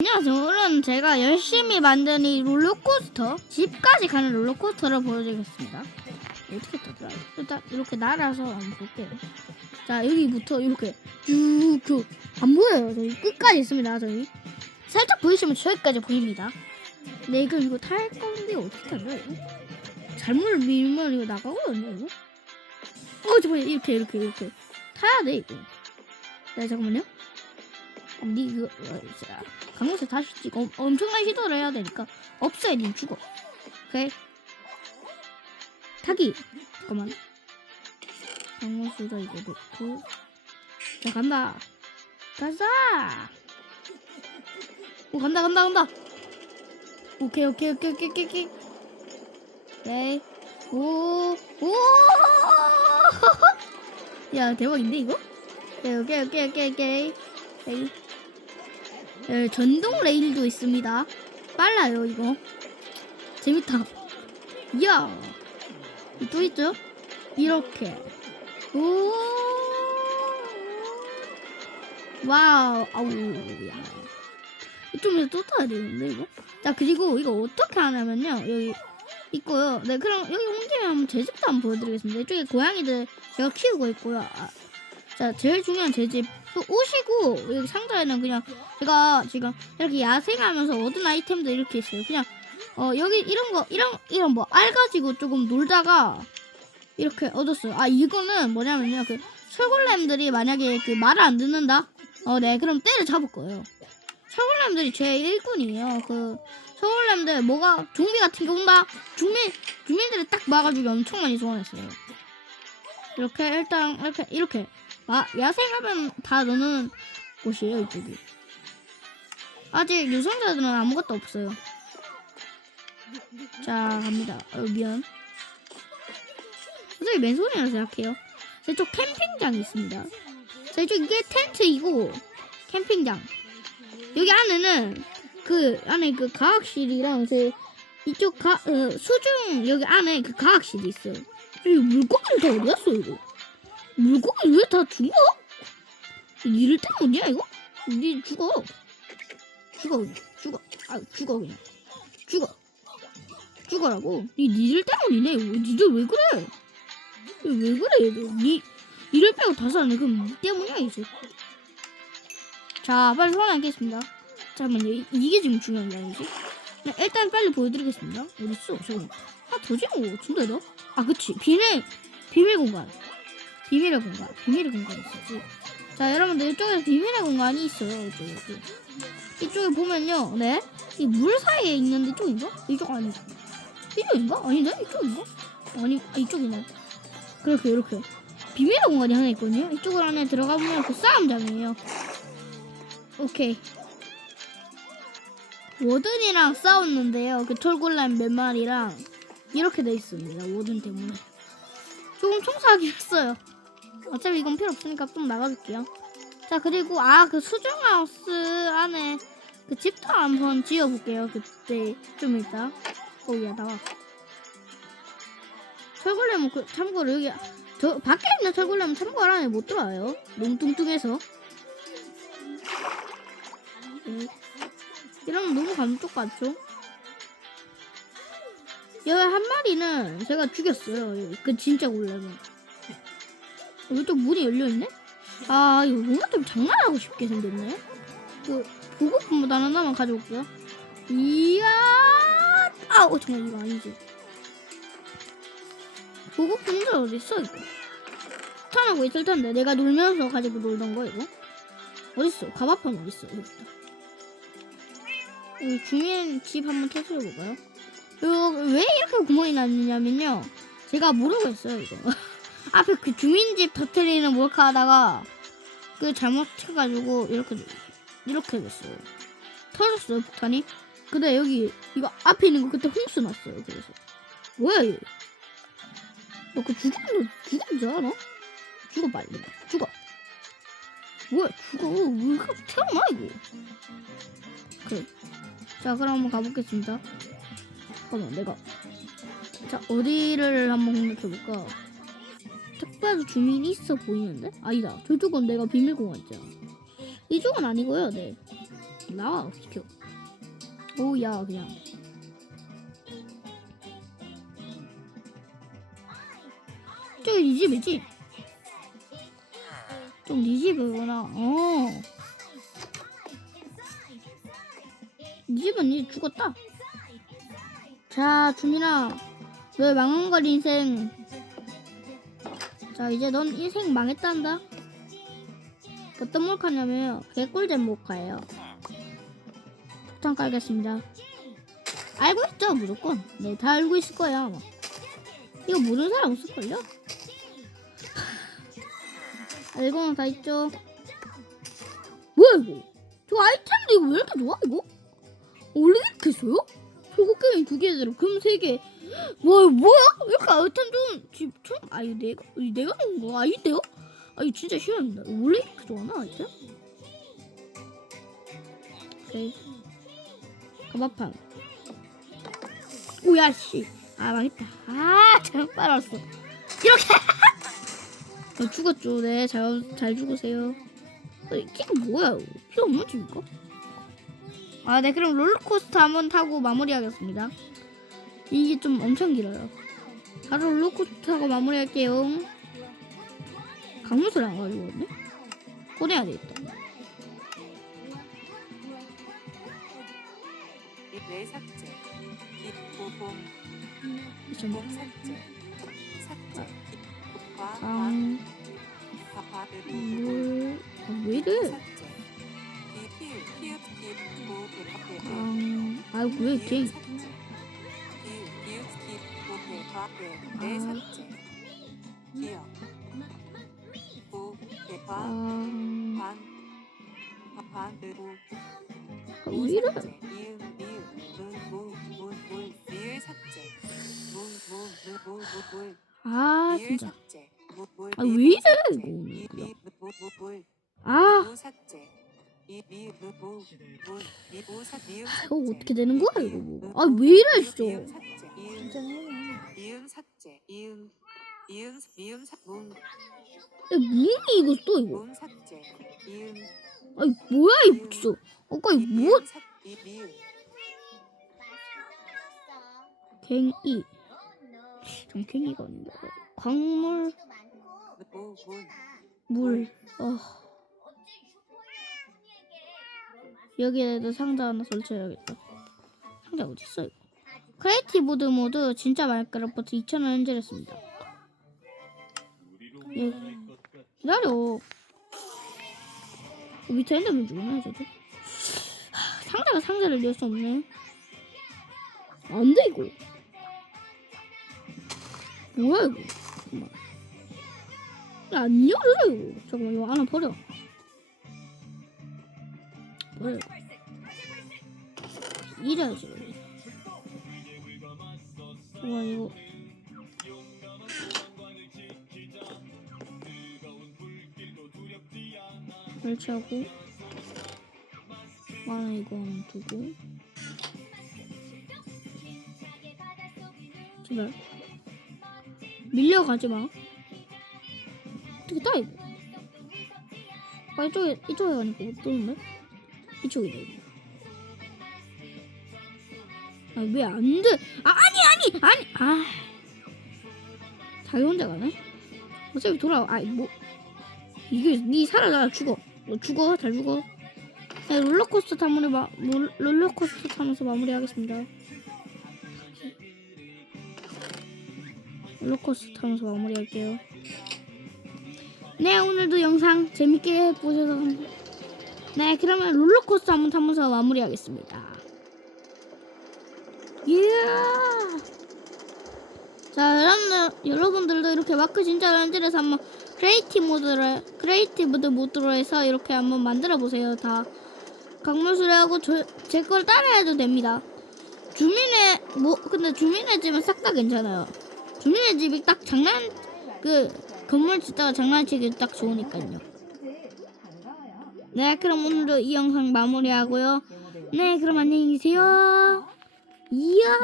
안녕하세요. 오늘은 제가 열심히 만든 이 롤러코스터 집까지 가는 롤러코스터를 보여드리겠습니다. 어떻게 타더라? 일단 이렇게 날아서 한번 볼게요. 자 여기부터 이렇게 쭉쭉안 보여요. 저기 끝까지 있습니다. 저기 살짝 보이시면 저기까지 보입니다. 네 이거 이거 탈 건데 어떻게? 이거? 잘못 밀면 이거 나가거든요. 이거. 어 잠깐 이렇게 이렇게 이렇게 타야 돼 이거. 네 잠깐만요. 아니 이거 어, 자. 강물새 다시 찍어. 엄- 엄청난 시도를 해야 되니까 없어야 니 죽어. 오케이? 타기! 잠깐만. 강물새다 이거 놓고. 자 간다. 가자! 오 간다 간다 간다! 오케이 오케이 오케이 오케이 오케이 오케이. 오케이 오 오! 야 대박인데 이거? 오케이 오케이 오케이 오케이 오케이. 오케이 네, 전동 레일도 있습니다. 빨라요, 이거. 재밌다. 이야. 또 있죠? 이렇게. 오. 와우. 아우, 야. 좀 이제 또 타야 되는데, 이거? 자, 그리고 이거 어떻게 하냐면요. 여기 있고요. 네, 그럼 여기 온 김에 한번 제 집도 한번 보여드리겠습니다. 이쪽에 고양이들 제가 키우고 있고요. 아, 자, 제일 중요한 제 집. 그 옷이고, 여기 상자에는 그냥 제가 지금 이렇게 야생하면서 얻은 아이템도 이렇게 있어요. 그냥 어 여기 이런 거 이런 이런 뭐 알 가지고 조금 놀다가 이렇게 얻었어요. 아 이거는 뭐냐면요 그 철골렘들이 만약에 그 말을 안 듣는다. 어 네 그럼 때려 잡을 거예요. 철골렘들이 제 일꾼이에요. 그 철골렘들 뭐가 좀비 같은 게 온다. 주민 주민들이 딱 막아주기 엄청 많이 소환했어요. 이렇게 일단 이렇게 이렇게 아, 야생하면 다 넣는 곳이에요 이쪽이. 아직 유성자들은 아무것도 없어요. 자, 갑니다. 어, 미안. 선생님 맨손이라 생각해요. 자, 이쪽 캠핑장이 있습니다. 자, 이쪽 이게 텐트이고, 캠핑장. 여기 안에는, 그, 안에 그 과학실이랑, 제, 이쪽 가, 어, 수중, 여기 안에 그 과학실이 있어요. 이 물고기를 다 어디 갔어, 이거? 물고기 왜 다 죽어? 니를 때문이야, 이거? 니 죽어. 죽어 그냥 죽어. 아 죽어 그냥. 죽어. 죽어라고. 니 니들 때문이네. 왜 니들 왜 그래? 왜 그래 얘들? 니 니를 빼고 다 사네. 그럼 니 때문이야 이제. 자 빨리 소환하겠습니다. 잠깐만요 이- 이게 지금 중요한 게 아니지? 네, 일단 빨리 보여드리겠습니다. 어딨어? 잠깐만. 아더 지고 준다다 아 그치. 비밀 비밀 공간 비밀의 공간 비밀의 공간 있었지 자 여러분들 이쪽에 비밀의 공간이 있어요 이쪽에 이쪽에. 보면요, 네, 이 물 사이에 있는데 이쪽인가? 이쪽 아니, 이쪽인가? 아닌데 이쪽인가? 아니, 아, 이쪽이네. 그렇게 이렇게 비밀의 공간이 하나 있거든요. 이쪽을 안에 들어가 보면 그 싸움장이에요. 오케이. 워든이랑 싸웠는데요. 그 털골람 몇 마리랑 이렇게 돼 있습니다. 워든 때문에 조금 청소하기 했어요. 어차피 이건 필요 없으니까 좀 나가줄게요. 자 그리고 아 그 수중하우스 안에 그 집도 한번 지어볼게요. 그때 좀 이따. 오 야 나와. 철골렘은 그, 참고로 여기 저 밖에 있는 철골렘은 참고로 안에 못 들어와요. 너무 뚱뚱해서. 네. 이러면 너무 감쪽 같죠? 여기 한 마리는 제가 죽였어요. 그 진짜 골렘은 여기 또 문이 열려있네? 아 이거 뭔가 좀 장난하고 싶게 생겼네. 그 보고품보다 하나만 가져올게요. 이야! 아우 정말 이거 아니지. 보고품들 어딨어 이거? 탄하고 있을 텐데 내가 놀면서 가지고 놀던 거 이거? 어딨어? 가마판 어딨어 여기 있다 여기 주민 집 한번 터트려볼까요? 이거 왜 이렇게 구멍이 났느냐면요. 제가 모르고 했어요 이거 앞에 그 주민집 터트리는 몰카 하다가 그 잘못해가지고 이렇게 이렇게 됐어요. 터졌어요 폭탄이. 근데 여기 이거 앞에 있는 거 그때 홍수 났어요. 그래서 뭐야 얘? 너그 죽은 줄 알아? 죽어 빨리 죽어. 뭐야 죽어 왜 태어나 이거? 그래. 자 그럼 한번 가보겠습니다. 잠깐만 내가 자 어디를 한번 공략해볼까? 딱 봐도 주민이 있어 보이는데? 아니다. 저쪽은 내가 비밀공간 있잖아. 이쪽은 아니고요, 네. 나와 시켜. 오야 그냥. 저기 네 집이지? 좀네 집이구나. 어. 네 집은 이제 죽었다. 자, 주민아. 너의 망한걸 인생. 자, 이제 넌 인생 망했단다. 어떤 몰카냐면 개꿀잼 몰카예요. 폭탄 깔겠습니다. 알고 있죠, 무조건. 네, 다 알고 있을 거야, 아마. 이거 모르는 사람 없을걸요? 알고는 다 있죠. 뭐야, 이거? 저 아이템도 이거 왜 이렇게 좋아, 이거? 원래 이렇게 써요? 소고 게임 두 개 들어 그럼 세 개. 와 이거 뭐야? 왜 이렇게 아이템 좀 집중? 아 이거 내가 이거 내가 넣은 거 아닌데요? 아 이거 진짜 싫어합니다. 원래 이렇게 좋아하나 아이템? 오케이. 가마판. 오야 씨. 아 망했다. 아 잘못 빨았어. 이렇게. 어, 죽었죠. 네, 잘, 잘 죽으세요. 어, 이게 뭐야? 필요 없는 집인가? 아, 네, 그럼 롤러코스터 한번 타고 마무리하겠습니다. 이게 좀 엄청 길어요. 바로 롤러코스터 타고 마무리할게요. 강물소리 안 가지고 왔네? 꺼내야 되겠다. 내 삭제 입고봉 좀, 봉 삭제 삭제 과 강, 과과르 물, 아, 왜 이래? 강, 아이고, 왜 이렇게. 내 아. 삭제 기억. 부 대과 강, 반 반으로 아, 왜 이래? 삭제 이응 미응 문 문 문문. 리을 삭제. 문 문 문 문문 아, 리을 진짜. 삭제. 문 문 아, 왜 이래, 이거. 그냥. 이문문 문. 아, 무 삭제. 이미무무 이무 삭 미음 이거 어떻게 되는 거야, 이거 뭐. 아, 왜 이래, 진짜. 삭제 이응 이응 삭제 이응 삭문 야, 문이 이거 또 이거. 문 삭제 이응 아니, 뭐야, 이거 진짜. 아까 이거 뭐, 이 갱이. 전 갱이가 아닌가. 광물, 무문 물. 어. 여기에도 상자 하나 설치해야겠다. 상자 어딨어, 이거? 크리에이티브 모드 진짜 마이크래프트 2,000원 현질했습니다. 예. 기다려. 어, 밑에 핸드면 죽나, 저도? 하, 상자가 상자를 낼 수 없네. 안 돼, 이거. 뭐야, 이거. 잠깐만. 야, 안 열어, 이거. 잠깐만, 이거 하나 버려. 버려. 이래야지. 잠깐만, 이거. 설치하고 이거 하나 두고 제발. 밀려가지 마. 어떻게 따 이거? 아 이쪽에 이쪽에 가니까 못 뜨는데? 이쪽이다 이거. 아왜 안돼? 아 아니 아니 아니 아. 자기 혼자 가네? 어차피 돌아와. 아이 뭐. 이게 니 살아 나 죽어. 너 죽어 잘 죽어. 네, 롤러코스터 타마리 마 롤- 롤러코스터 타면서 마무리하겠습니다. 롤러코스터 타면서 마무리할게요. 네 오늘도 영상 재밌게 보셔서 감- 네 그러면 롤러코스터 한번 타면서 마무리하겠습니다. 이야. 자 여러분들 여러분들도 이렇게 마크 진짜 렌즈에서 한번 크리에이티브 모드를 크리에이티브 모드로 해서 이렇게 한번 만들어 보세요. 다 강물수레하고 제 걸 따라해도 됩니다. 주민의 뭐 근데 주민의 집은 싹 다 괜찮아요. 주민의 집이 딱 장난 그 건물 짓다가 장난치기 딱 좋으니까요. 네 그럼 오늘도 이 영상 마무리하고요. 네 그럼 안녕히 계세요. 이야.